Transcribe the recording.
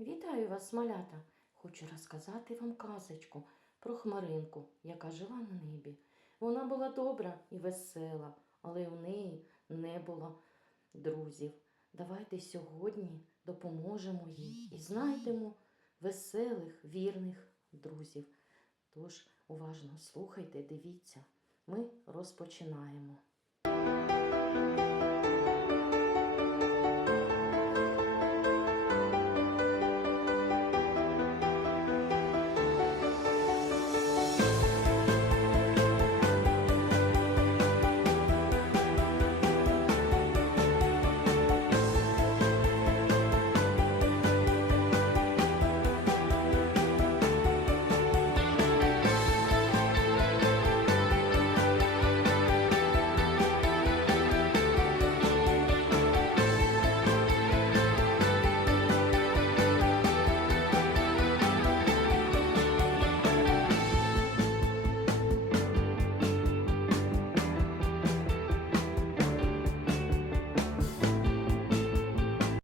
Вітаю вас, малята! Хочу розказати вам казочку про хмаринку, яка жила на небі. Вона була добра і весела, але у неї не було друзів. Давайте сьогодні допоможемо їй і знайдемо веселих, вірних друзів. Тож уважно слухайте, дивіться, ми розпочинаємо.